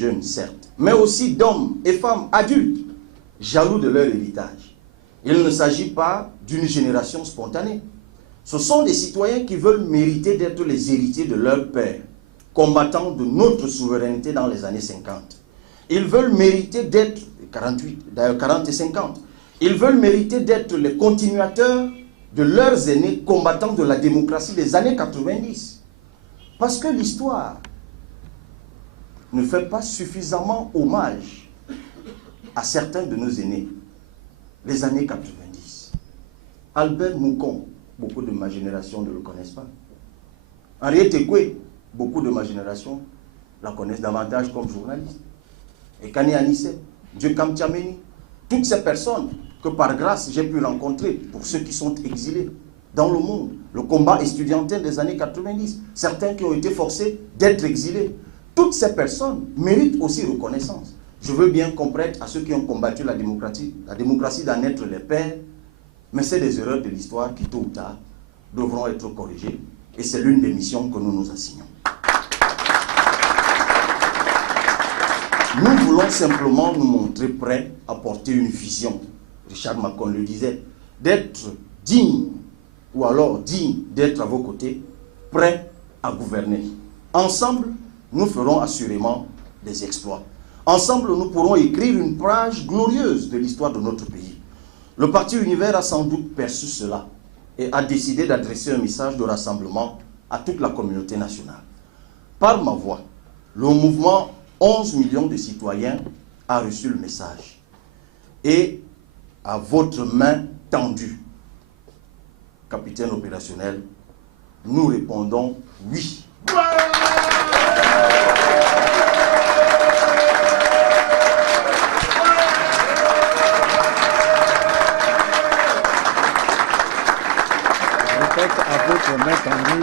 jeunes, certes, mais aussi d'hommes et femmes adultes, jaloux de leur héritage. Il ne s'agit pas d'une génération spontanée. Ce sont des citoyens qui veulent mériter d'être les héritiers de leur père, combattants de notre souveraineté dans les années 50. Ils veulent mériter d'être, 48, d'ailleurs 40 et 50, ils veulent mériter d'être les continuateurs de leurs aînés combattants de la démocratie des années 90. Parce que l'histoire ne fait pas suffisamment hommage à certains de nos aînés. Les années 90. Albert Moucon, beaucoup de ma génération ne le connaissent pas. Henriette Ekwe, beaucoup de ma génération la connaissent davantage comme journaliste. Et Kani Anissé, Dieu Kamtiameni, toutes ces personnes que par grâce j'ai pu rencontrer pour ceux qui sont exilés dans le monde, le combat estudiantin des années 90, certains qui ont été forcés d'être exilés. Toutes ces personnes méritent aussi reconnaissance. Je veux bien qu'on prête à ceux qui ont combattu la démocratie d'en être les pères, mais c'est des erreurs de l'histoire qui, tôt ou tard, devront être corrigées, et c'est l'une des missions que nous nous assignons. Nous voulons simplement nous montrer prêts à porter une vision. Richard Macon le disait, d'être digne, ou alors digne d'être à vos côtés, prêts à gouverner. Ensemble, nous ferons assurément des exploits. Ensemble, nous pourrons écrire une page glorieuse de l'histoire de notre pays. Le Parti Univers a sans doute perçu cela et a décidé d'adresser un message de rassemblement à toute la communauté nationale. Par ma voix, le mouvement 11 millions de citoyens a reçu le message. Et à votre main tendue, capitaine opérationnel, nous répondons oui. À votre main tendue,